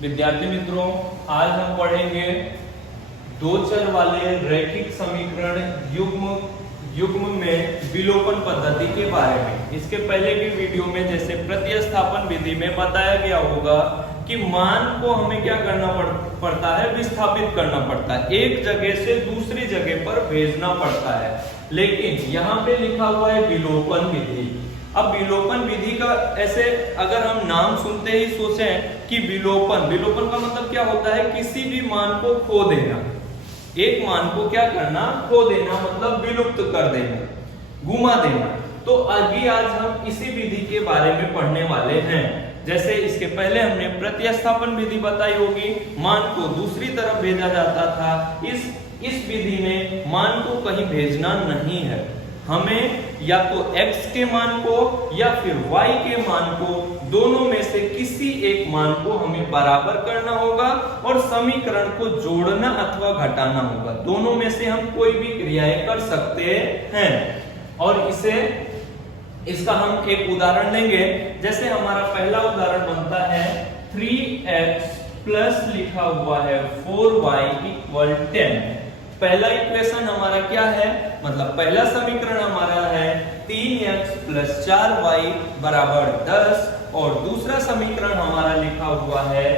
विद्यार्थी मित्रों, आज हम पढ़ेंगे दो चर वाले रैखिक समीकरण युग्म में विलोपन पद्धति के बारे में। इसके पहले की वीडियो में जैसे प्रतिस्थापन विधि में बताया गया होगा कि मान को हमें क्या करना पड़ता है, विस्थापित करना पड़ता है, एक जगह से दूसरी जगह पर भेजना पड़ता है। लेकिन यहाँ पे लिखा हुआ है विलोपन विधि। अब विलोपन विधि का ऐसे अगर हम नाम सुनते ही सोचें कि विलोपन का मतलब क्या होता है, किसी भी मान को खो देना, एक मान को क्या करना, खो देना, मतलब विलुप्त कर देना, गुमा देना। तो अभी आज हम इसी विधि के बारे में पढ़ने वाले हैं। जैसे इसके पहले हमने प्रतिस्थापन विधि बताई होगी, मान को दूसरी तरफ भेजा जाता था। इस विधि में मान को कहीं भेजना नहीं है, हमें या तो x के मान को या फिर y के मान को, दोनों में से किसी एक मान को हमें बराबर करना होगा और समीकरण को जोड़ना अथवा घटाना होगा। दोनों में से हम कोई भी क्रियाएं कर सकते हैं। और इसका हम एक उदाहरण लेंगे। जैसे हमारा पहला उदाहरण बनता है 3x प्लस लिखा हुआ है 4y इक्वल 10। पहला इक्वेशन हमारा क्या है, मतलब पहला समीकरण हमारा है 3x प्लस 4y बराबर 10 और दूसरा समीकरण हमारा लिखा हुआ है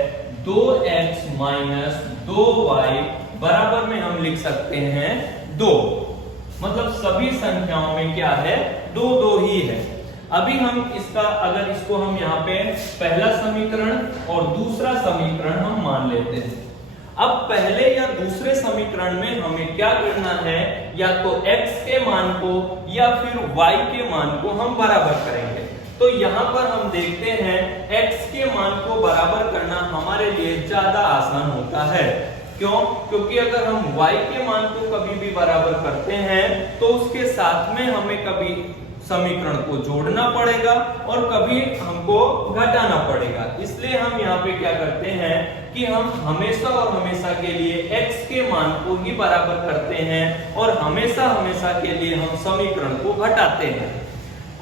2x माइनस 2y बराबर में हम लिख सकते हैं 2। मतलब सभी संख्याओं में क्या है, 2 ही है। अभी हम अगर इसको हम यहाँ पे पहला समीकरण और दूसरा समीकरण हम मान लेते हैं। अब पहले या दूसरे समीकरण में हमें क्या करना है, या तो x के मान को या फिर y के मान को हम बराबर करेंगे। तो यहाँ पर हम देखते हैं x के मान को बराबर करना हमारे लिए ज्यादा आसान होता है। क्यों? क्योंकि अगर हम y के मान को कभी भी बराबर करते हैं तो उसके साथ में हमें कभी समीकरण को जोड़ना पड़ेगा और कभी हमको घटाना पड़ेगा। इसलिए हम यहाँ पे क्या करते हैं कि हम हमेशा और हमेशा के लिए x के मान को ही बराबर करते हैं और हमेशा के लिए हम समीकरण को घटाते हैं।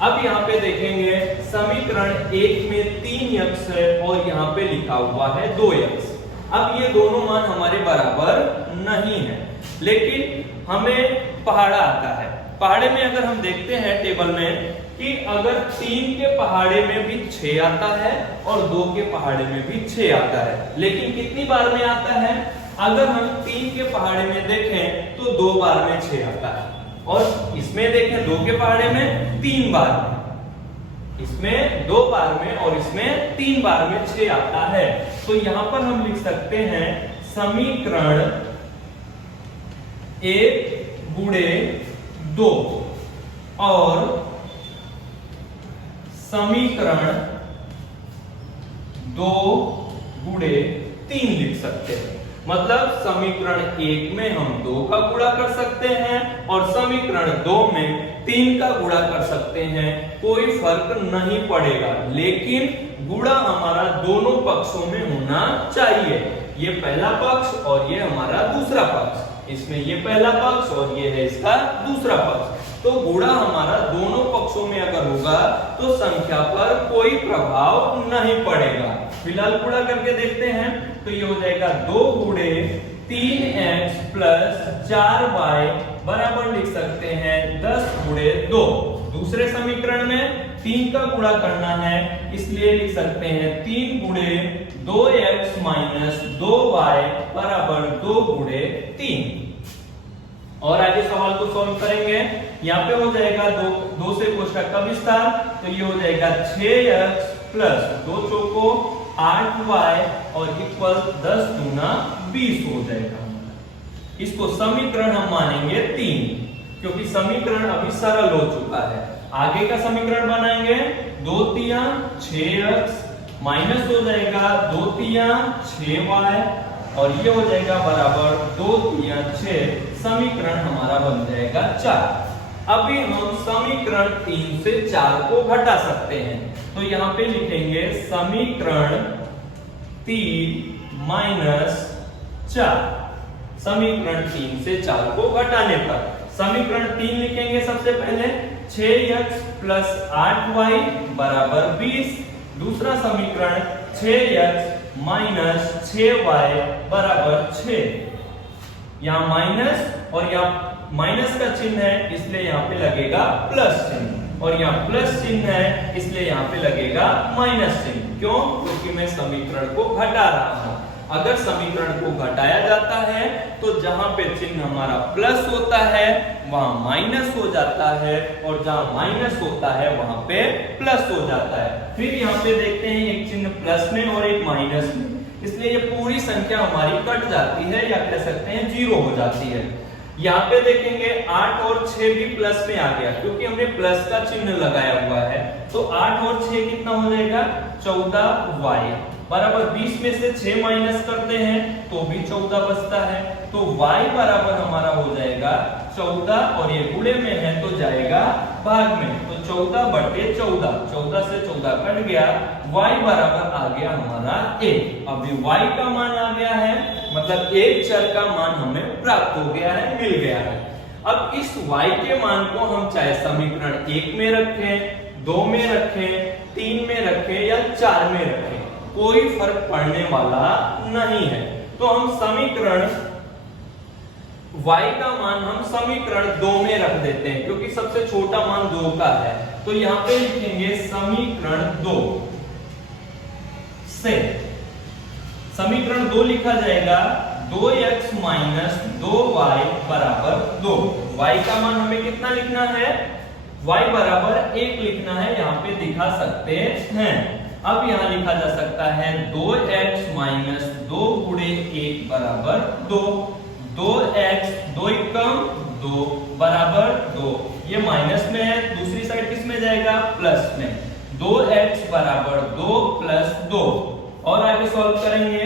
अब यहाँ पे देखेंगे समीकरण 1 में 3x है और यहाँ पे लिखा हुआ है 2x। अब ये दोनों मान हमारे बराबर नहीं है, लेकिन हमें पहाड़ा आता है। पहाड़े में अगर हम देखते हैं टेबल में कि अगर 3 के पहाड़े में भी 6 आता है और 2 के पहाड़े में भी 6 आता है, लेकिन कितनी बार में आता है, अगर हम 3 के पहाड़े में देखें तो 2 बार में 6 आता है और इसमें देखें 2 के पहाड़े में 3 बार में, इसमें 2 बार में और इसमें 3 बार में 6 आता है। तो यहां पर हम लिख सकते हैं समीकरण 1 गुणे 2 और समीकरण 2 गुणे 3 लिख सकते हैं। मतलब समीकरण 1 में हम 2 का गुणा कर सकते हैं और समीकरण 2 में 3 का गुणा कर सकते हैं, कोई फर्क नहीं पड़ेगा। लेकिन गुणा हमारा दोनों पक्षों में होना चाहिए। ये पहला पक्ष और ये हमारा दूसरा पक्ष, इसमें ये पहला पक्ष और ये है इसका दूसरा पक्ष। तो गुणा हमारा दोनों पक्षों में अगर होगा तो संख्या पर कोई प्रभाव नहीं पड़ेगा। फिलहाल गुणा करके देखते हैं तो ये हो जाएगा 2 गुणे 3x प्लस 4y बराबर लिख सकते हैं 10 गुणे 2। दूसरे समीकरण में 3 का गुणा करना है, इसलिए लिख सकते हैं 3 गुणे 2x माइनस 2y बराबर 2 गुणे 3। और आगे सवाल को सॉल्व करेंगे। यहाँ पे हो जाएगा 2 से कोष्टक का विस्तार, तो ये हो जाएगा 6x प्लस 2 चौको 8y और इक्वल 10 दूना 20 हो जाएगा। इसको समीकरण हम मानेंगे 3, क्योंकि समीकरण अभी सरल हो चुका है। आगे का समीकरण बनाएंगे 2 तिया 6x माइनस हो जाएगा 2 तिया 6y और ये हो जाएगा बराबर 2 तिया 6। समीकरण हमारा बन जाएगा 4। अभी हम समीकरण 3 से 4 को घटा सकते हैं। तो यहाँ पे लिखेंगे समीकरण 3 माइनस 4। समीकरण 3 से 4 को घटाने पर समीकरण 3 लिखेंगे सबसे पहले 6x प्लस 8y बराबर 20। दूसरा समीकरण 6x माइनस 6y बराबर 6। यहाँ माइनस और यहाँ माइनस का चिन्ह है इसलिए यहाँ पे लगेगा प्लस चिन्ह, और यहाँ प्लस चिन्ह है इसलिए यहाँ पे लगेगा माइनस चिन्ह। क्यों? क्योंकि मैं समीकरण को घटा रहा हूं। अगर समीकरण को घटाया जाता है तो जहां पे चिन्ह हमारा प्लस होता है वहां माइनस हो जाता है, और जहां माइनस होता है वहां पे प्लस हो जाता है। फिर यहाँ पे देखते हैं एक चिन्ह प्लस में और एक माइनस में, इसलिए ये पूरी संख्या हमारी कट जाती है या कह सकते हैं जीरो हो जाती है। यहाँ पे देखेंगे 8 और 6 भी प्लस में आ गया क्योंकि हमने प्लस का चिन्ह लगाया हुआ है। तो 8 और 6 कितना हो जाएगा? 14y बराबर 20 में से 6 माइनस करते हैं तो भी 14 बचता है। तो y बराबर हमारा हो जाएगा 14, और ये गुणे में है तो जाएगा भाग में। तो 14 बटे 14, 14 से 14 कट गया, y बराबर आ गया हमारा 1। अभी y का मान आ गया है, मतलब एक चर का मान हमें प्राप्त हो गया है, मिल गया है। अब इस y के मान को हम चाहे समीकरण 1 में रखें, 2 में रखें, 3 में रखें या 4 में रखें, कोई फर्क पड़ने वाला नहीं है। तो हम समीकरण y का मान हम समीकरण 2 में रख देते हैं क्योंकि सबसे छोटा मान 2 का है। तो यहाँ पे लिखेंगे समीकरण 2 से समीकरण 2 लिखा जाएगा 2x माइनस 2y बराबर 2। y का मान हमें कितना लिखना है? y बराबर 1 लिखना है, यहाँ पे दिखा सकते हैं। अब यहाँ लिखा जा सकता है 2x माइनस 2 गुणे 1 बराबर 2। 2x 2 कम 2 बराबर 2, ये माइनस में है, दूसरी साइड किस में जाएगा? प्लस में। 2x बराबर 2 प्लस 2, और आगे सॉल्व करेंगे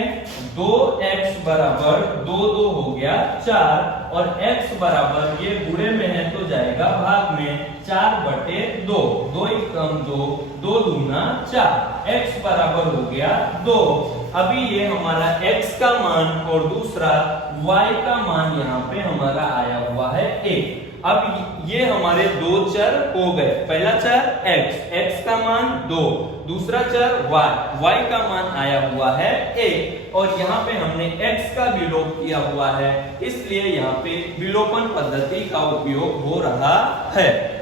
2x बराबर 2 2 हो गया 4, और x बराबर ये गुणे में है तो जाएगा भाग में, 4 बटे 2, 2 कम 2, 2 दूना 4, x बराबर हो गया 2। अभी ये हमारा x का मान और दूसरा y का मान यहाँ पे हमारा आया हुआ है 1। अब ये हमारे दो चर हो गए, पहला चर x का मान 2, दूसरा चर y का मान आया हुआ है 1, और यहाँ पे हमने x का विलोप किया हुआ है, इसलिए यहाँ पे विलोपन पद्धति का उपयोग हो रहा है।